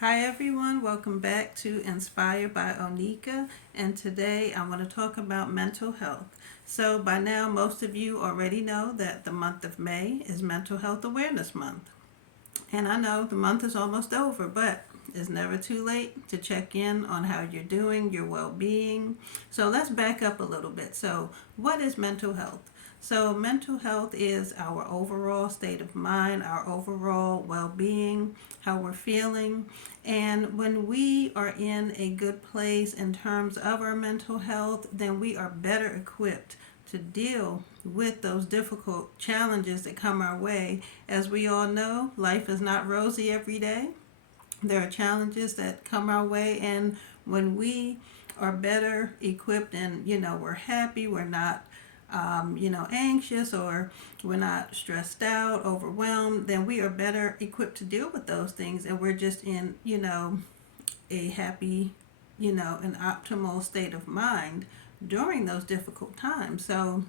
Hi everyone, welcome back to Inspired by Onika, and today I want to talk about mental health. So, by now, most of you already know that the month of May is Mental Health Awareness Month. And I know the month is almost over, but it's never too late to check in on how you're doing, your well being. So let's back up a little bit. So, what is mental health? So, mental health is our overall state of mind, our overall well being, how we're feeling. And when we are in a good place in terms of our mental health, then we are better equipped to deal with those difficult challenges that come our way. As we all know, life is not rosy every day. There are challenges that come our way, and when we are better equipped and we're happy, we're not anxious, or we're not stressed out, overwhelmed, then we are better equipped to deal with those things, and we're just in a happy, an optimal state of mind during those difficult times. So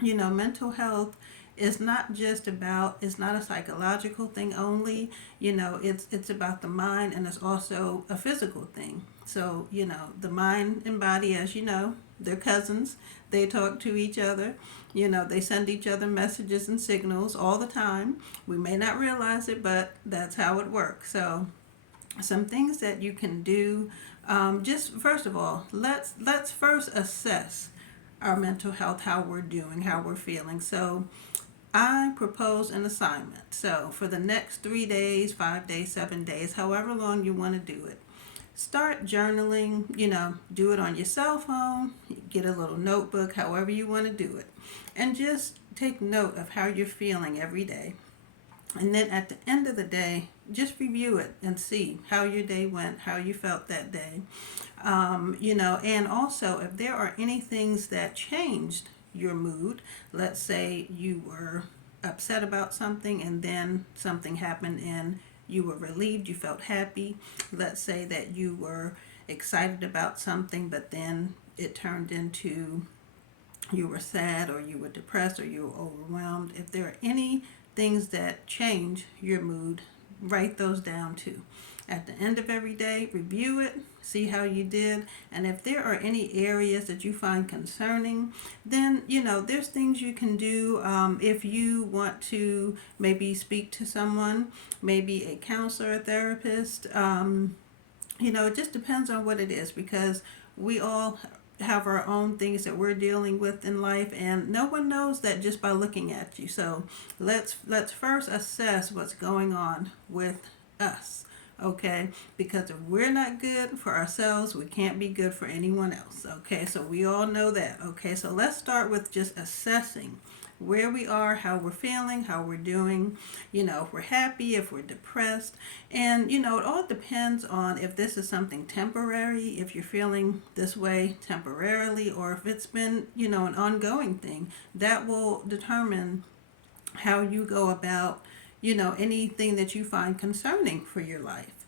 mental health is not just about, it's not a psychological thing only. It's about the mind, and it's also a physical thing. So the mind and body, as you know, they're cousins. They talk to each other. They send each other messages and signals all the time. We may not realize it, but that's how it works. So some things that you can do, just first of all, let's first assess our mental health, how we're doing, how we're feeling. So I propose an assignment. So for the next 3 days, 5 days, 7 days, however long you want to do it, start journaling. Do it on your cell phone, get a little notebook, however you want to do it, and just take note of how you're feeling every day. And then at the end of the day, just review it and see how your day went, how you felt that day. And also if there are any things that changed your mood, let's say you were upset about something and then something happened and you were relieved, you felt happy. Let's say that you were excited about something, but then it turned into you were sad, or you were depressed, or you were overwhelmed. If there are any things that change your mood, write those down too. At the end of every day, review it, see how you did, and if there are any areas that you find concerning, then there's things you can do. If you want to maybe speak to someone, maybe a counselor, a therapist. It just depends on what it is, because we all have our own things that we're dealing with in life, and no one knows that just by looking at you. So let's first assess what's going on with us. Okay, because if we're not good for ourselves, we can't be good for anyone else. Okay, so we all know that. Okay, so let's start with just assessing where we are, how we're feeling, how we're doing, if we're happy, if we're depressed. And, it all depends on if this is something temporary, if you're feeling this way temporarily, or if it's been, an ongoing thing. That will determine how you go about, anything that you find concerning for your life.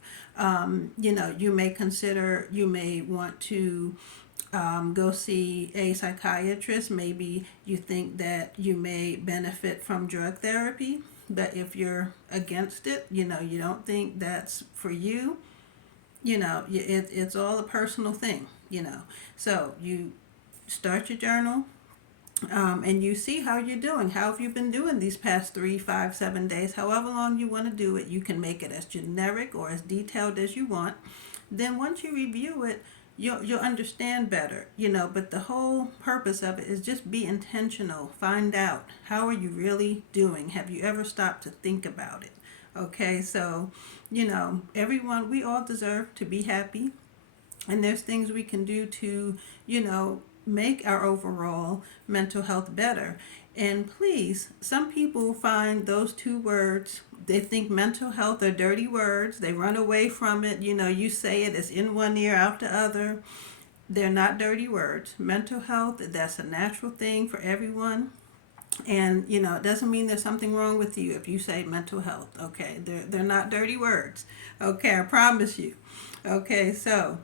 You may want to go see a psychiatrist. Maybe you think that you may benefit from drug therapy, but if you're against it, you don't think that's for you, it's all a personal thing. So you start your journal, and you see how you're doing. How have you been doing these past 3, 5, 7 days? However long you want to do it, you can make it as generic or as detailed as you want. Then once you review it, you'll understand better. But the whole purpose of it is just be intentional. Find out, how are you really doing? Have you ever stopped to think about it? Okay, so everyone, we all deserve to be happy, and there's things we can do to make our overall mental health better. And please, some people find those two words, they think mental health are dirty words, they run away from it. You say it, it's in one ear out the other. They're not dirty words. Mental health, that's a natural thing for everyone. And it doesn't mean there's something wrong with you if you say mental health. Okay, they're not dirty words. Okay, I promise you. Okay, so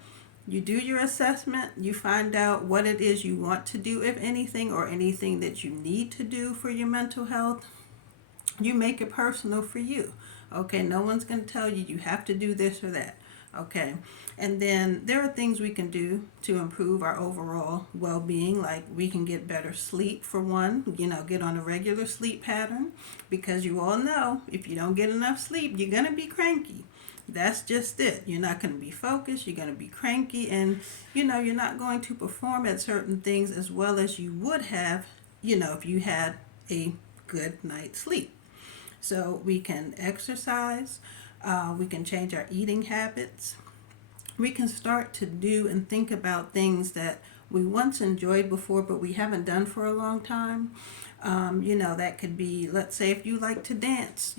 you do your assessment, you find out what it is you want to do, if anything, or anything that you need to do for your mental health. You make it personal for you. Okay, no one's going to tell you you have to do this or that. Okay, and then there are things we can do to improve our overall well-being, like we can get better sleep for one, get on a regular sleep pattern, because you all know if you don't get enough sleep, you're going to be cranky. That's just it. You're not going to be focused, you're going to be cranky, and you're not going to perform at certain things as well as you would have, if you had a good night's sleep. So we can exercise, we can change our eating habits. We can start to do and think about things that we once enjoyed before but we haven't done for a long time. That could be, let's say, if you like to dance,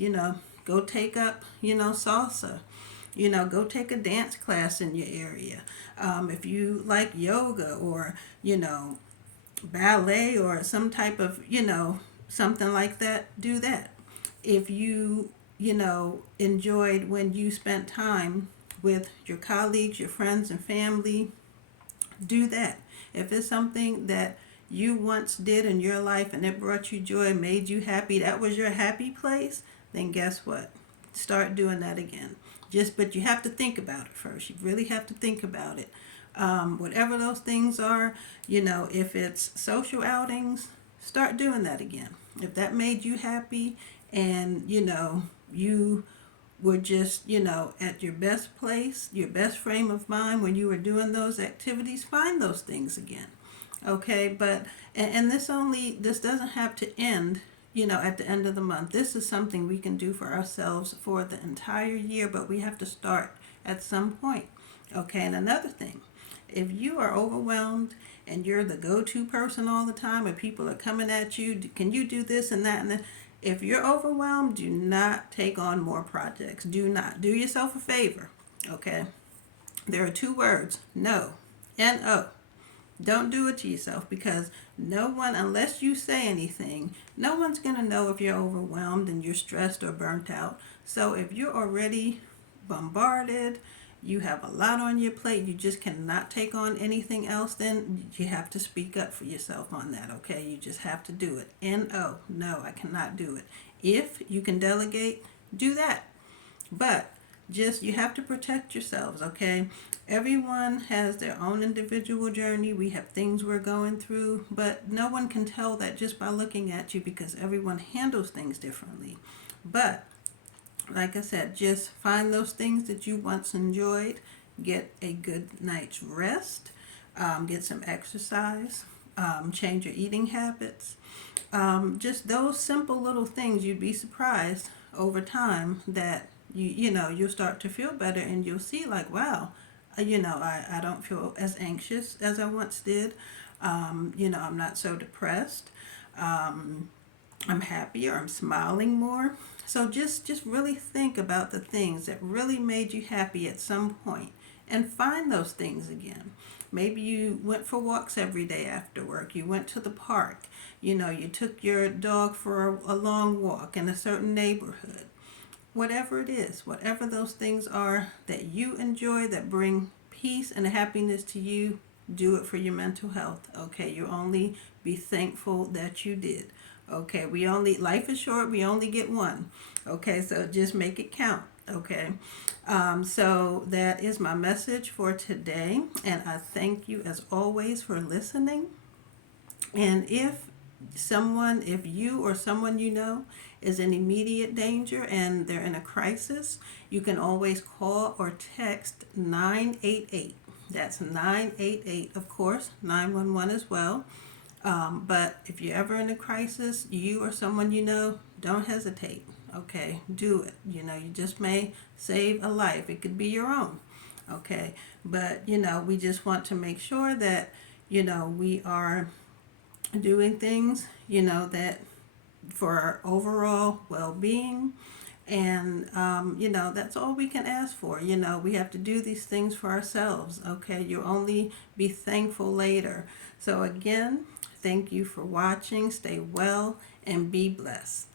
go take up, salsa. Go take a dance class in your area. If you like yoga or, ballet or some type of, something like that, do that. If you, enjoyed when you spent time with your colleagues, your friends, and family, do that. If it's something that you once did in your life and it brought you joy, made you happy, that was your happy place, then guess what? Start doing that again. But you have to think about it first. You really have to think about it. Whatever those things are, if it's social outings, start doing that again. If that made you happy and, you were just, at your best place, your best frame of mind when you were doing those activities, find those things again. Okay, but, and this doesn't have to end, at the end of the month. This is something we can do for ourselves for the entire year, but we have to start at some point. Okay, and another thing, if you are overwhelmed and you're the go-to person all the time and people are coming at you, can you do this and that and that? If you're overwhelmed, do not take on more projects. Do not. Do yourself a favor. Okay? There are two words, no, N-O. Don't do it to yourself, because no one, unless you say anything, no one's going to know if you're overwhelmed and you're stressed or burnt out. So if you're already bombarded, you have a lot on your plate, you just cannot take on anything else, then you have to speak up for yourself on that, okay? You just have to do it. N-O, no, I cannot do it. If you can delegate, do that. But you have to protect yourselves, okay? Everyone has their own individual journey. We have things we're going through, but no one can tell that just by looking at you, because everyone handles things differently. But like I said, just find those things that you once enjoyed, get a good night's rest, get some exercise, change your eating habits. Just those simple little things, you'd be surprised over time that you'll start to feel better, and you'll see like, wow, I don't feel as anxious as I once did. I'm not so depressed. I'm happier, I'm smiling more. So just really think about the things that really made you happy at some point and find those things again. Maybe you went for walks every day after work. You went to the park. You took your dog for a long walk in a certain neighborhood. Whatever it is, whatever those things are that you enjoy that bring peace and happiness to you, do it for your mental health. Okay, you only be thankful that you did. Okay, life is short, we only get one. Okay, so just make it count. Okay, so that is my message for today, and I thank you as always for listening. And if you or someone you know is in immediate danger and they're in a crisis, you can always call or text 988. That's 988, of course, 911 as well. But if you're ever in a crisis, you or someone you know, don't hesitate. Okay, do it. You just may save a life. It could be your own. Okay, but we just want to make sure that we are doing things that for our overall well-being, and that's all we can ask for. We have to do these things for ourselves. Okay, you'll only be thankful later. So again, thank you for watching. Stay well and be blessed.